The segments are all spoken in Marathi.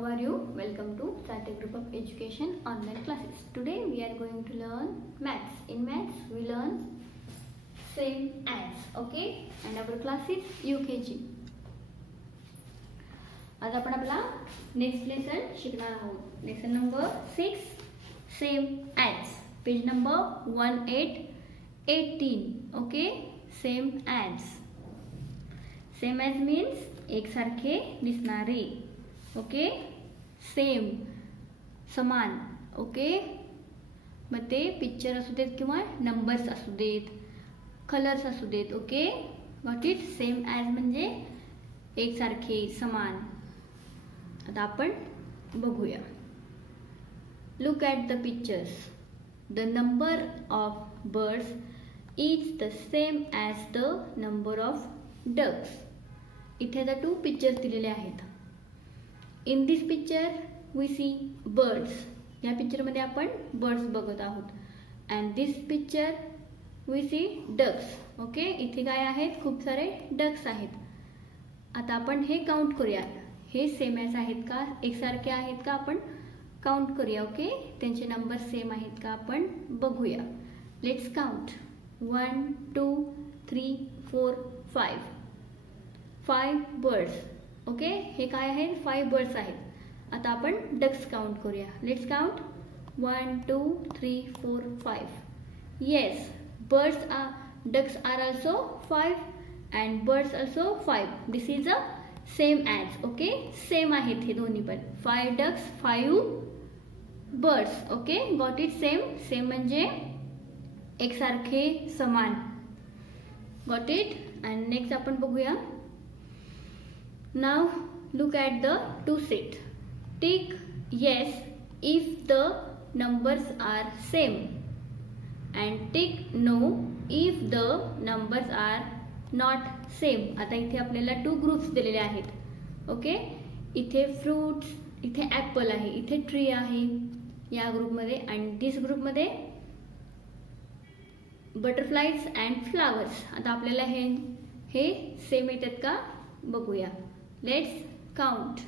How are you? Welcome to Starter Group of Education online classes. Today we are going to learn maths. In maths we learn same as, okay? And our class is UKG. आज आपण आपला नेक्स्ट लेसन शिकणार आहोत. Lesson number 6 same as, page number 1818. Okay, same as. Same as means एकसारखे दिसणारे. ओके, सेम समान. ओके, मग ते पिक्चर असू देत किंवा नंबर्स असू देत, कलर्स असू देत. Okay, got it. Same as म्हणजे एकसारखे समान. आता आपण बघूया. Look at the pictures. The number of birds is the same as the number of ducks. इथे द 2 पिक्चर्स दिलेले आहेत. In this picture we see birds. या पिक्चरमध्ये आपण बर्ड्स बघत आहोत. And this picture we see ducks. Okay, इथे काय आहेत? खूप सारे डक्स आहेत. आता आपण हे काउंट करूया. हे सेम ॲज आहेत का, एकसारखे आहेत का, आपण काउंट करूया. ओके, त्यांचे नंबर सेम आहेत का आपण बघूया. Let's count. 1 2 3 4 5. 5 बर्ड्स. ओके, हे काय आहेत? 5 बर्ड्स आहेत. आता आपण डक्स काउंट करूया. Let's count. 1 2 3 4 5. Yes, ducks are also 5 and birds also 5. This is a same as. Okay, same आहेत हे दोन्ही पण. 5 ducks 5 birds. Okay, got it. Same म्हणजे एकसारखे समान. Got it. अँड नेक्स्ट आपण बघूया. Now look at the 2 set. Tick yes if the numbers are same and tick no if the numbers are not same. आता इथे आपल्याला 2 ग्रुप्स दिलेले आहेत. ओके, इथे फ्रूट्स, इथे ॲपल आहे, इथे ट्री आहे या ग्रुपमध्ये. आणि दिस ग्रुपमध्ये बटरफ्लाईज अँड फ्लावर्स. आता आपल्याला हे सेम येतात का बघूया. Let's count.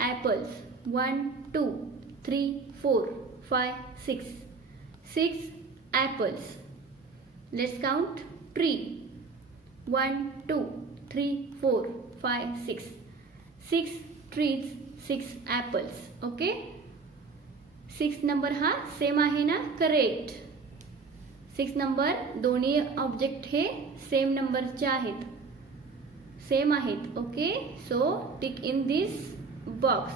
Apples. 1 2 3 4 5 6. 6 apples. Let's count. Tree. 1 2 3 4 5 6. 6 trees, 6 apples. Okay, 6 number हा सेम आहे ना. करेक्ट. 6 नंबर दोन्ही ऑब्जेक्ट हे सेम नंबरचे आहेत, सेम आहेत. Okay, so tick in this box.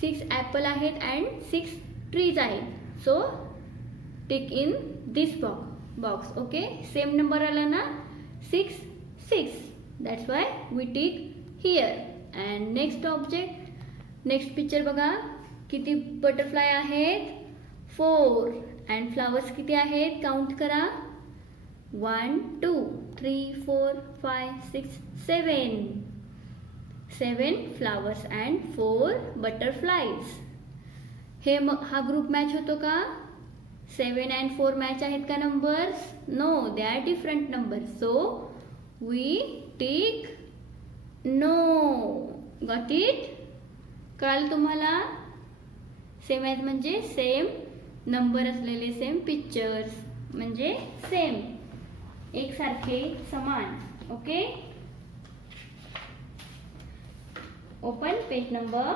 6 apple आहेत अँड 6 ट्रीज आहेत. So tick in this box. Okay, same number आला ना. 6 6. That's why we tick here. And next object, next picture बघा. किती बटरफ्लाय आहेत? 4. अँड फ्लावर्स किती आहेत? काउंट करा. 1 2 3 4 5 6 7. 7 फ्लावर्स अँड 4 बटरफ्लाईज. हे हा ग्रुप मॅच होतो का? 7 अँड 4 मॅच आहेत का numbers? No, they are different numbers. So we tick no. Got it. कळालं तुम्हाला? सेम ॲज म्हणजे सेम नंबर असलेले, सेम पिक्चर्स म्हणजे सेम, एकसारखे समान. Okay, open page number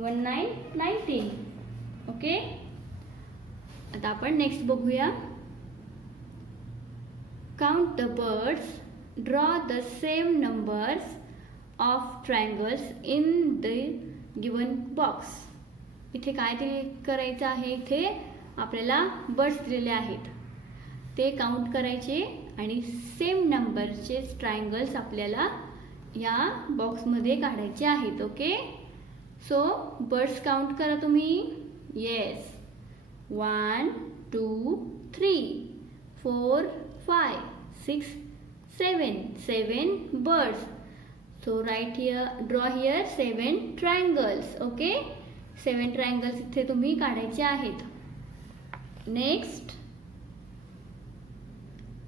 1919. Okay, आता आपण नेक्स्ट बघूया. Count the birds. Draw the same numbers of triangles in the given box. इथे काय ते करायचं आहे? इथे आपल्याला बर्ड्स दिलेले आहेत, ते काउंट करायचे आणि सेम नंबरचे ट्रायंगल्स आपल्याला या बॉक्समध्ये काढायचे आहेत. ओके, सो बर्ड्स काउंट करा तुम्ही. Yes, 1 2 3 4 5 6 7. 7 birds. So write here, draw here 7 triangles. Okay, 7 triangles इथे तुम्ही काढायचे आहेत. Next,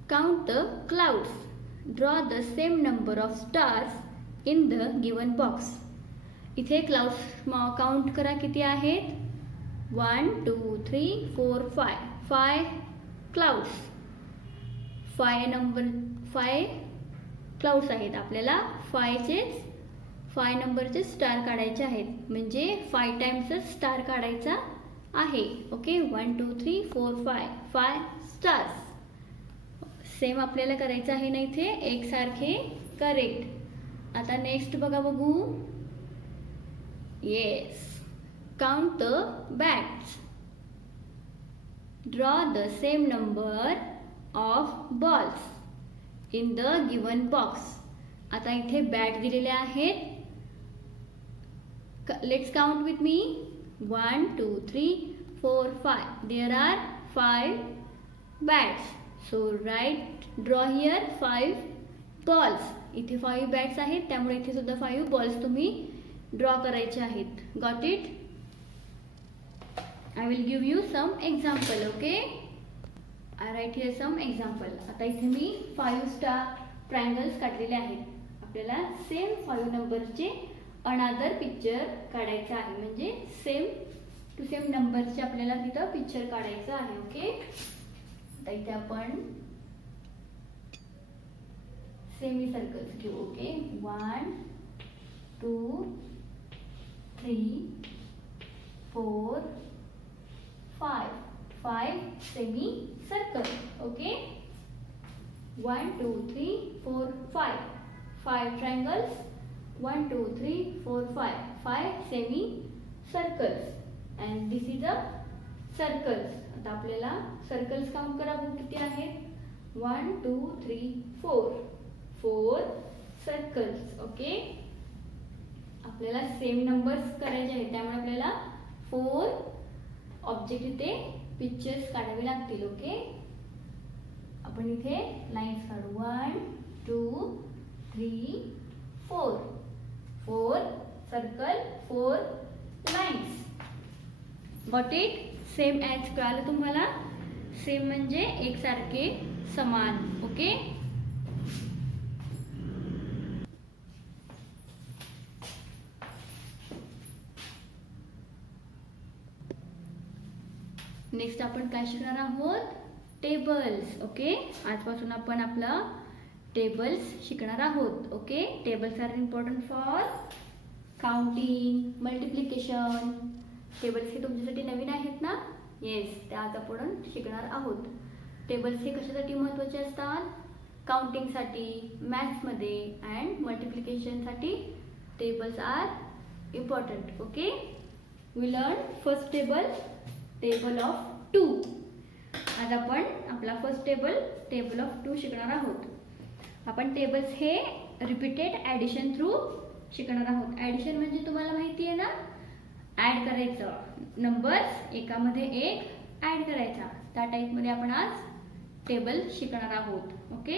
count the clouds. Draw the same number of stars in the given box. इथे क्लाउड्स काउंट करा किती आहेत. 1 2 3 4 5. 5 क्लाउड्स. 5 क्लाउड्स आहेत. आपल्याला 5 नंबरचे स्टार काढायचे आहेत. म्हणजे 5 टाइम्स स्टार काढायचा आहे. ओके. 1 2 3 4 5 स्टार्स. सेम आपल्याला करायचं आहे ना इथे एकसारखे. करेक्ट. आता नेक्स्ट बघू. Yes. Count the bats. Draw the same number of balls in the given box. आता इथे बॅट दिलेले आहेत. Let's count with me. 1 2 3 4 5. There are 5 bats. So draw here 5 balls. इथे 5 बॅट्स आहेत, त्यामुळे इथे सुद्धा 5 बॉल्स तुम्ही ड्रॉ करायचे आहेत. Got it. I will give you some example. Okay. I write here some example. आता इथे मी 5 स्टार ट्रायंगल्स काढलेले आहेत. आपल्याला सेम 5 नंबरचे अनदर पिक्चर काढायचं आहे. म्हणजे सेम टू सेम नंबरचे आपल्याला तिथं पिक्चर काढायचं आहे. ओके. आता इथे आपण सेमी सर्कल्स घेऊ. Okay. 1 2 3 4 5 semi circle. Okay. 1 2 3 4 5 triangles. 1 2 3 4 5 semi circles. And this is a circles. आता आपल्याला सर्कल्स काउंट करा किती आहेत. 1 2 3 4 सर्कल्स. ओके. आपल्याला सेम नंबर्स करायचे आहेत, त्यामुळे आपल्याला 4 ऑब्जेक्ट इथे पिक्चर्स काढावे लागतील. ओके. आपण इथे लाईन्स काढू. 1 2 3 4 circle 4 lines. Got it. Same as कळालं तुम्हाला. सेम म्हणजे एकसारखे, समान. ओके. नेक्स्ट आपण काय शिकणार आहोत. टेबल्स. ओके. आजपासून आपण आपलं टेबल्स शिकणार आहोत. Okay. Tables are important for counting, multiplication. Tables हे तुमच्यासाठी नवीन आहेत ना. येस. ते आज आपण शिकणार आहोत. टेबल्स हे कशासाठी महत्त्वाचे असतात. काउंटिंगसाठी, मॅथ्समध्ये अँड मल्टिप्लिकेशनसाठी tables are important. Okay. We learn first table of 2. आज आपण आपला फर्स्ट टेबल ऑफ 2 शिकणार आहोत. आपण टेबल्स हे रिपीटेड ॲडिशन थ्रू शिकणार आहोत. ॲडिशन म्हणजे तुम्हाला माहिती आहे ना, ॲड करायचं. नंबर्स एकामध्ये एक ॲड करायचा. त्या टाईपमध्ये आपण आज टेबल शिकणार आहोत. ओके.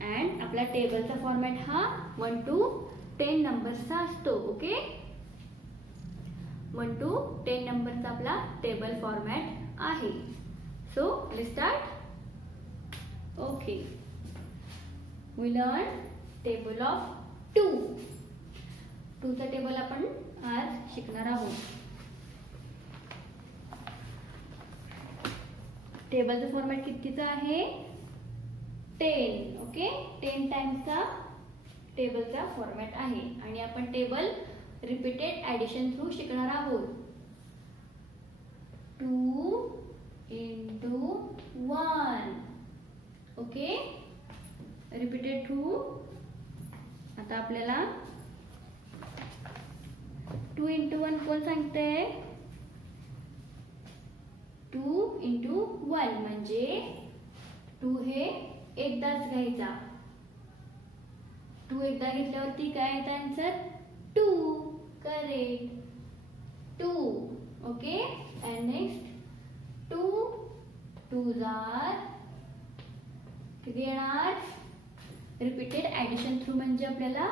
अँड आपला टेबलचा फॉर्मॅट हा 1 to 10 नंबर्सचा असतो. ओके. 1 to 10 नंबरचा आपला टेबल फॉर्मॅट आहे. So let's start. Okay. We learn table of 2. 2चा टेबल आपण आज शिकणार आहोत. टेबलचा फॉर्मॅट कितीचा आहे. 10. ओके. 10 टाइम्सचा टेबलचा फॉर्मॅट आहे. आणि आपण टेबल रिपीटेड ॲडिशन थ्रू शिकणार आहोत. 2 into 1. ओके. Repeated through. आता आपल्याला 2 into 1 कोण सांगते. 2 into 1 म्हणजे 2 हे एकदाच घ्यायचा. 2 एकदा घेतल्यावरती काय येतं answer. 2. Correct. 2. Okay. And next 2 2s are किती येणार. रिपीटेड ॲडिशन थ्रू म्हणजे आपल्याला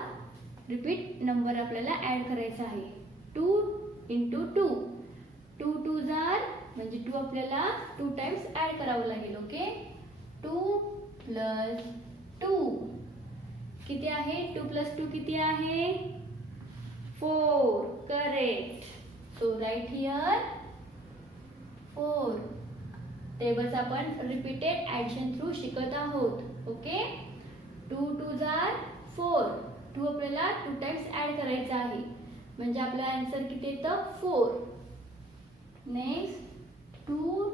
रिपीट नंबर आपल्याला ॲड करायचा आहे. 2 into 2. 2 2s आर म्हणजे 2 आपल्याला 2 टाइम्स ॲड करावं लागेल. ओके. 2 plus 2 किती आहे? 2 + 2 किती आहे? 4. Correct. So write here 4. Tables आपण रिपीटेड ॲडिशन थ्रू शिकत आहोत. ओके. 2 2s are 4. 2 आपल्याला 2 टाइम्स ॲड करायचा आहे म्हणजे आपला आन्सर किती येतं? 4. नेक्स्ट 2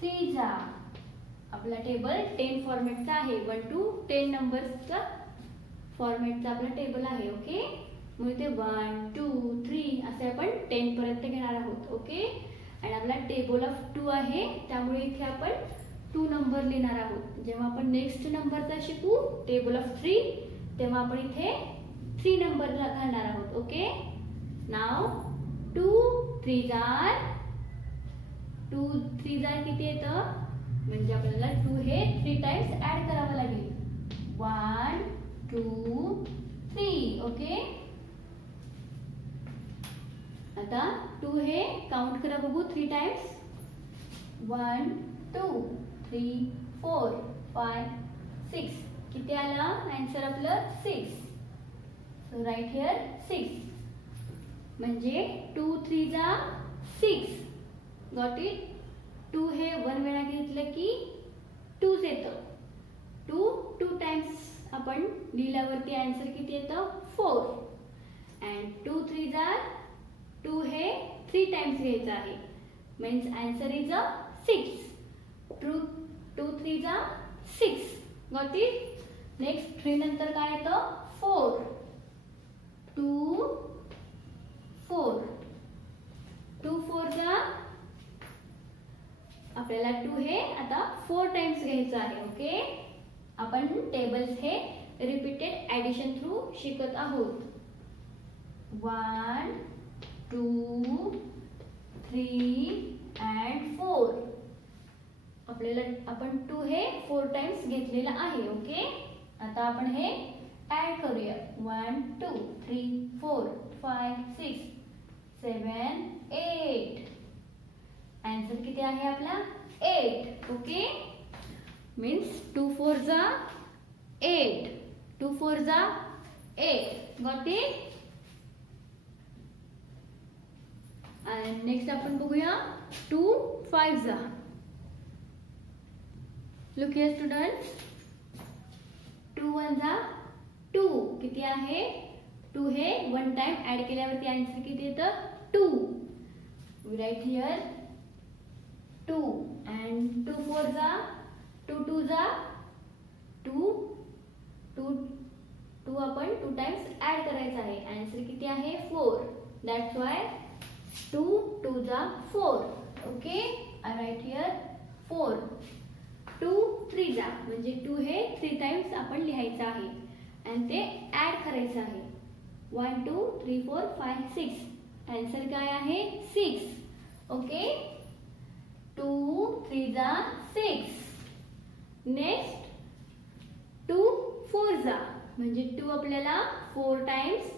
3s आपला टेबल 10 फॉर्मॅटचा आहे. 1 to 10 नंबर्सचा फॉर्मॅटचा आपला टेबल आहे. ओके. मग इथे 1 2 3 असे आपण 10 पर्यंत घेणार आहोत. ओके. आणि आपला टेबल ऑफ 2 आहे त्यामुळे इथे आपण 2 नंबर लिहिणार आहोत. जेव्हा आपण नेक्स्ट नंबरचा शिकू टेबल ऑफ 3 तेव्हा आपण इथे 3 नंबर घालणार आहोत. Okay. Now 2 3s are 2 3s are किती येतं? म्हणजे आपल्याला 2 हे 3 टाइम्स ऍड करावं लागेल. 1 2 3. ओके. आता 2 हे काउंट करा बघू 3 टाइम्स. 1 2 3 4 5 6. किती आला आन्सर आपलं? 6. So write here 6. म्हणजे 2 3s are 6. Got it. 2 हे 1 वेळा घेतलं की 2s येतं. 2 टाइम्स आपण लिहिल्यावरती आन्सर किती येतं? 4. अँड 2 3s are 2 हे 3 टाइम्स घ्यायचं आहे means answer is 6. 2 3s are 6. Got it. Next 3 नंतर काय येतं? 4. 2 4. 2 4s are आपल्याला 2 हे आता 4 टाइम्स घ्यायचं आहे. ओके. आपण टेबल्स हे रिपीटेड ॲडिशन थ्रू शिकत आहोत. 1 2 3 and 4. आपल्याला आपण 2 हे 4 टाइम्स घेतलेला आहे. ओके. आता आपण हे ऍड करूया. 1 2 3 4 5 6 7 8. आन्सर किती आहे आपला? 8. Okay. Means 2 4s are 8. 2 4s are 8. Got it. आणि नेक्स्ट आपण बघूया 2 5s are. Look here students. 2 1s are 2. किती आहे? 2 हे 1 टाइम ऍड केल्यावरती आन्सर किती येतं? 2. We write here 2 and 2 4s are 2 2s are 2 आपण 2 टाइम्स ऍड करायचं आहे. आन्सर किती आहे? 4. That's why 2 2s are 4. Okay. I write here 4. 2 3s are म्हणजे 2 हे 3 टाइम्स आपण लिहायचं आहे आणि ते ऍड करायचं आहे. 1 2 3 4 5 6. आन्सर काय आहे? 6. Okay. 2 3s are 6. Next 2 4s are म्हणजे 2 आपल्याला 4 टाइम्स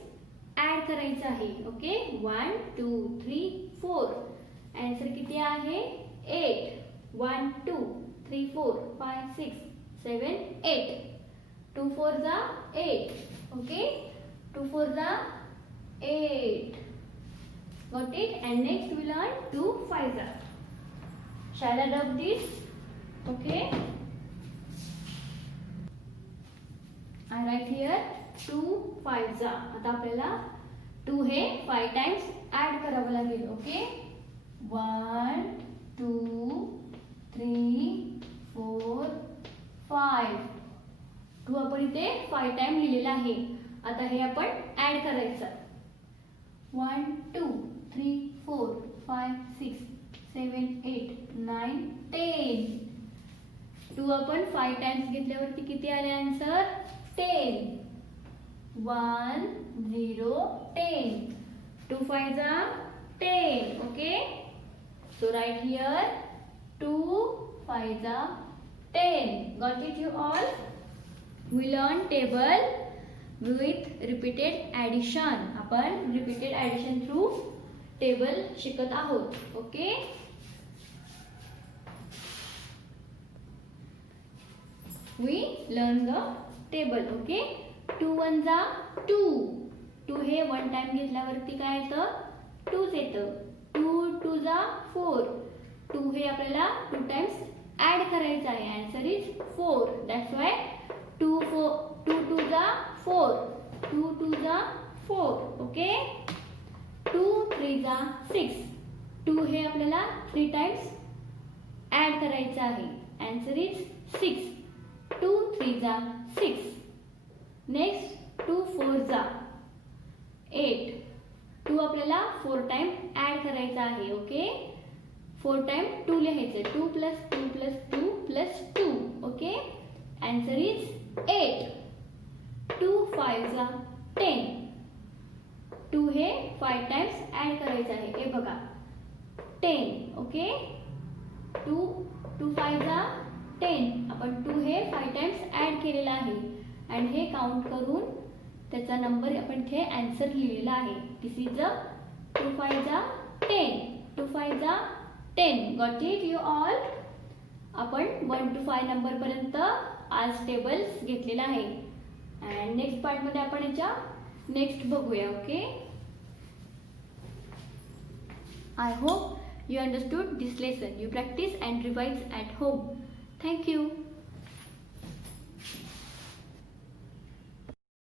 ऍड करायचं आहे. ओके. 1 2 3 4. आन्सर किती आहे? 8. 1 2 3 4 5 6 7 8. 2 4s are 8. Okay. 2 4s are 8. Got it. And next we learn 2 5s are. Shall I rub this? Okay. I write here 2 5s are. आता आपल्याला 2 हे 5 टाइम्स ऍड करावं लागेल. ओके. 1 2 3 4 5. 2 आपण इथे 5 टाइम लिहिलेला आहे. आता हे आपण ऍड करायचं. 1 2 3 4 5 6 7 8 9 10. 2 आपण 5 टाइम्स घेतल्यावरती किती आले answer? 10. 1 0 10. 2 5s are 10. Okay. So write here 2 5s are 10. Got it you all? We learn table with repeated addition. आपण repeated addition through table शिकत आहोत. Okay. We learn the table. Okay, 2 1 जा 2. 2 हे वन टाइम घेतल्यावरती काय येतं? 2च येतं. 2 2 जा 4. 2 हे आपल्याला 2 टाइम्स ऍड करायचं आहे. Answer is 4. दॅट्स वाय 2 2 जा 4. 2 2 जा 4. ओके, 2 3 जा 6. 2 हे आपल्याला 3 टाइम्स ऍड करायचं आहे. Answer is 6. 2 3 जा 6. नेक्स्ट 2 4 जा 8. 2 आपल्याला 4 टाइम ऍड करायचा आहे. ओके, 4 टाइम 2 लिहायचे. 2 plus 2 plus 2 plus 2. Okay, answer is 8. 2 5 जा 10. 2 हे 5 टाइम्स ऍड करायचं आहे. हे बघा 10. ओके, 2 5 जा 10. आपण 2 हे 5 टाइम्स ऍड केलेला आहे आणि हे काउंट करून त्याचा नंबर आपण इथे आन्सर लिहिलेला आहे. दिस इज अ 2 5 जा 10. 2 5 जा 10. Got it you all? आपण 1 to 5 नंबर पर्यंत आज टेबल्स घेतलेला आहे. अँड नेक्स्ट पार्ट मध्ये आपण याच्या नेक्स्ट बघूया. Okay, I hope you understood this lesson. You practice and revise at home. Thank you.